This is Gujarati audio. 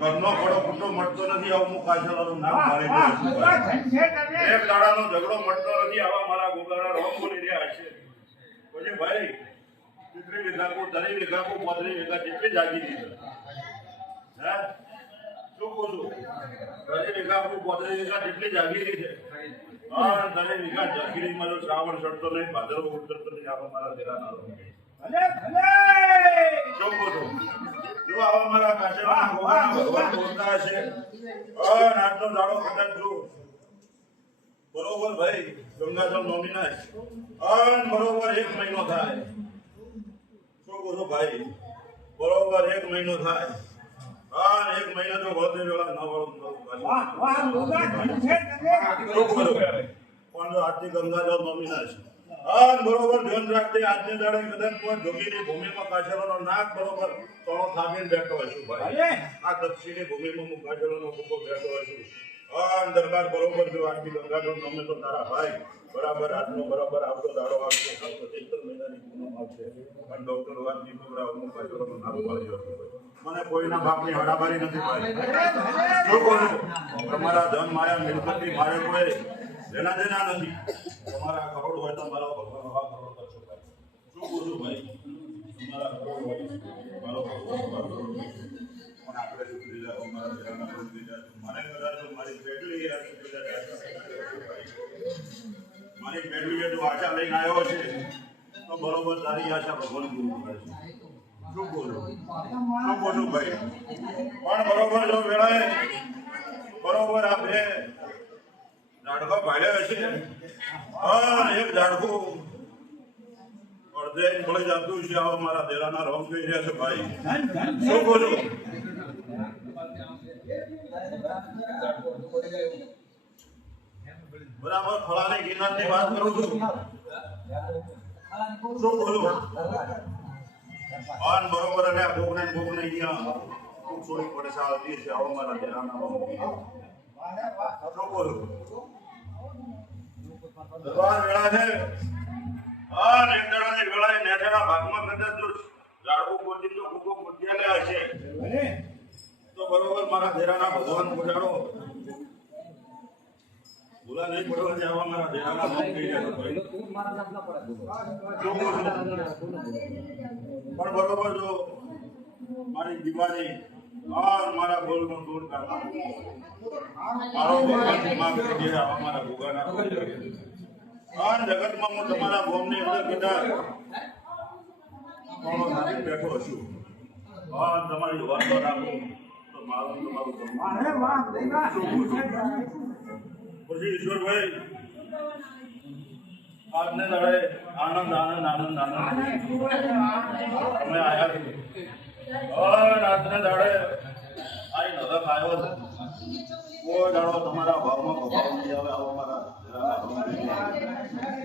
ઘરનો ઘોડો ખુટ્ટો મળતો નથી આવું હું કાચલાનું નામ દઉં એક દાડાનો ઝઘડો મળતો નથી આવા મારા ગોગાડા રોમ બોલી રહ્યા છે. પછી ભાઈ ચીતરી વીઘા કો તરી વીઘા કો પોતરી વીઘા જેટલી જાગી દીધા. હે? શું કહું છું? તરી વીઘા કો પોતરી વીઘા જેટલી જાગી છે. હા તરી વીઘા જાગીરી મારો શ્રાવણ ચડતો નહીં ભાદરવો ઉતરતો નહીં આવા મારા દેરાના રોમ કહું છું જો આવા મારા કાશીના ભગવાન બોલતા હશે. હા દાડો કદાચ જો. બરોબર ભાઈ ગંગાજળ નોમિનાય અન બરોબર એક મહિનો થાય. શું કહું ભાઈ? બરોબર એક મહિનો થાય. અન એક મહિના જો વળતે વેળા ન તો? પણ જો આજથી ગંગાજળ નોમિનાય છે અન બરોબર ધ્યાન રાખજે. આજને દાડે કદાચ કોઈ જોગીની ભૂમિમાં કાછેરોનો નાક બરોબર તણો થામીને બેઠો હશું ભાઈ. આ દક્ષિણી ભૂમિમાં હું કાજળનો ભૂકો બેઠો હશું. અન દરબાર બરોબર જો આજની ગંગાજળ ગમે તો તારા ભાઈ. બરાબર આજનો બરાબર આવતો દાડો આવશે. આવતો ચૈત્ર મહિનાની પૂનમ આવશે. પણ ડોક્ટર વાતની છોકરા હું કાજળનો નાક પાડી રહ્યો મને કોઈના બાપની હડાબારી નથી ભાઈ. જો કહું તમારા ધન માયા મિલકતની મારે કોઈ લેના દેના નથી. તમારા મારી પેટલીએ જો આશા લઈને આવ્યો છે. તો બરોબર તારી આશા ભગવાન પૂરી કરે શું બોલું? શું બોલું ભાઈ? પણ બરોબર જો વેળાએ. બરોબર આ બે ઝાડકા ભાડ્યા છે હા, એક ઝાડકું અડધે મળે જતું છે. આવા મારા દેરાના રોગ થઈ રહ્યા છે ભાઈ. શું બોલું? બરાબર, ખોળાને ગિરનારની વાત કરું છું. શું બોલું? અન બરોબર, અને આ નહીં ને નહીં અહીંયા ભૂખ થોડી પડે આવતી છે, આવો મારા દેરાના રોગ શું બોલું? ભગવાન વેળા છે. અન નેતરાની વેળાએ નેતરા ભાગમાં કદાચ જો ઝાડવું પોચી જો ભૂકો મૂક્યા હશે. તો બરોબર, મારા દેરાના ભગવાન પૂજાડો ભૂલા નહીં પડવા જવા મારા દેરાના નામ કહી રહ્યા ભાઈ. પણ બરોબર જો મારી દિવાળી આ મારા બોલનો દૂર કરવા. મારો ભગવાન દિમાગ આવા મારા ભોગાના આ જગતમાં હું તમારા ગોમની અંદર કોણો નાખી બેઠો છું? આ તમારી વાત રાખું. તો મારું તમારું. પછી ઈશ્વરભાઈ. આજને દાડે આનંદ આનંદ આનંદ આનંદ. અમે આયા છીએ. અને રાતને દાડે આઈ નરક આવ્યો છે. કોઈ દાડો તમારા ભાવમાં ભાવ નહીં આવે, આવો મારા